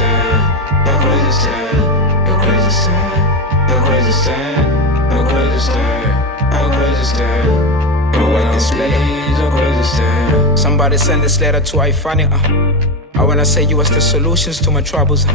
stand, you're crazy stand, you're crazy stand, you're crazy stand, you're crazy stand, you're crazy stand. You write this letter, you're crazy stand. Somebody send this letter to IFani. I wanna say you was the solutions to my troubles.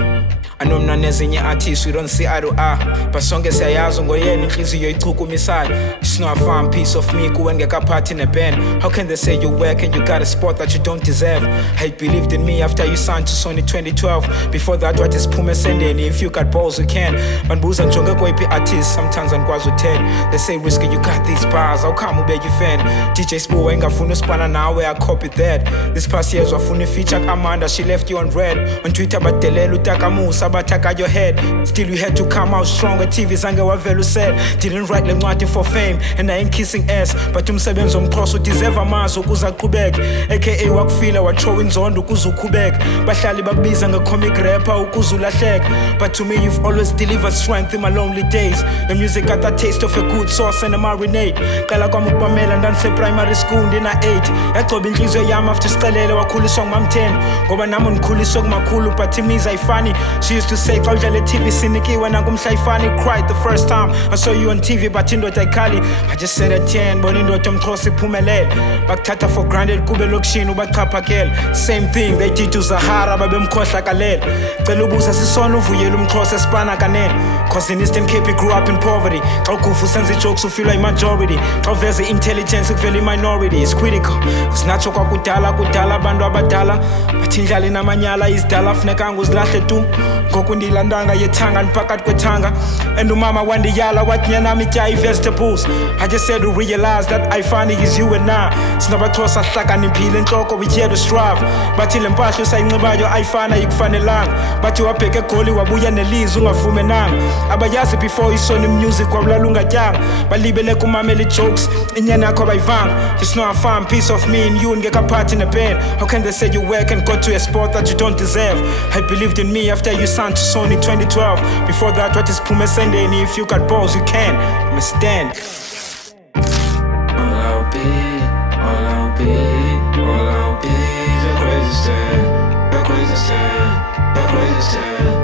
I know mna nezinye artists we don't see eye to eye, but sonke siyayazi ngoyena inhliziyo ichukumisayo. It's not a fine piece of me kuwengeka part in a band. How can they say you work and you got a spot that you don't deserve? I believed in me after you signed to Sony 2012. Before that what is Puma sending? If you got balls you can. Banbuza njonge kwayiphi artist, sometimes angikwazi uthela. They say Risky you got these bars, how come ube you fan? DJ Spo engafuna uspana nawe, I copied that. This past years wafuna feature Amanda, she left you on red. On Twitter badelela utakamusa bataka your head. Still you had to come out stronger. TV zange wavelu said didn't write lencwadi for fame and I ain't kissing ass, but umsebenzi omkhosi deserve amazi ukuze aqhubeke. AKA wakufila wathrow inzondo ukuze ukhubeke. Bahlali bakubiza nge-comic rapper ukuze ulahleke. But to me you've always delivered strength in my lonely days. Your music got that taste of a good sauce and a marinade. Qala kwami ukubamela ndanise primary school ndina 8. Yagcoba inhliziyo yami after sicelele wakhuliswa ngumam 10. Ngoba nami ngikhuliswe kumakhulu but imiza IFani. She used to say xa udlala TV sinikiwe nakumhla IFani. Cried the first time I saw you on TV but indoda ayikhali. I just said at 10 bona indoda omxhosa iphumelele. Bakuthatha for granted kube lokishini ubachaphakele. Same thing they did to Zahara babemkhohla kalele. Cela ubuza sisona uvuyela umxhosa esipana kanele. Cause in Eastern Cape you grew up in poverty. Xa ugufu senza jokes ufeel like majority. Xa uveza intelligence ukuvela minority. It's critical cause nacho kwakudala kudala abantu abadala bathi indlala inamanyala izidala funekanga uzilahle tu. Ngoku ndilandanga yethanga ndiphakathi kwethanga and umama wandiyala wathi nyanami itya i-vegetables. I just said to realize that IFani is you and I. Sinabaxhosa hlakaniphile entloko we here to strive. Bathi le mpahla usayinxibayo IFani ayikufanelanga. Bathi wabheka egoli wabuya nelizwi ungafumenanga. Abayazi before isona music wabulala ungatyanga. Balibele kumamela jokes inyana yakho abayivanga. It's not a fine piece of me and you ngeka part in a band. How can they say you work and got to a spot that you don't deserve? I believed in me after you signed to Sony 2012. Before that what is Puma sending? If you got balls you can. I'ma stand. All I'll be, all I'll be, all I'll be, you're crazy stand, you're crazy stand, you're crazy stand.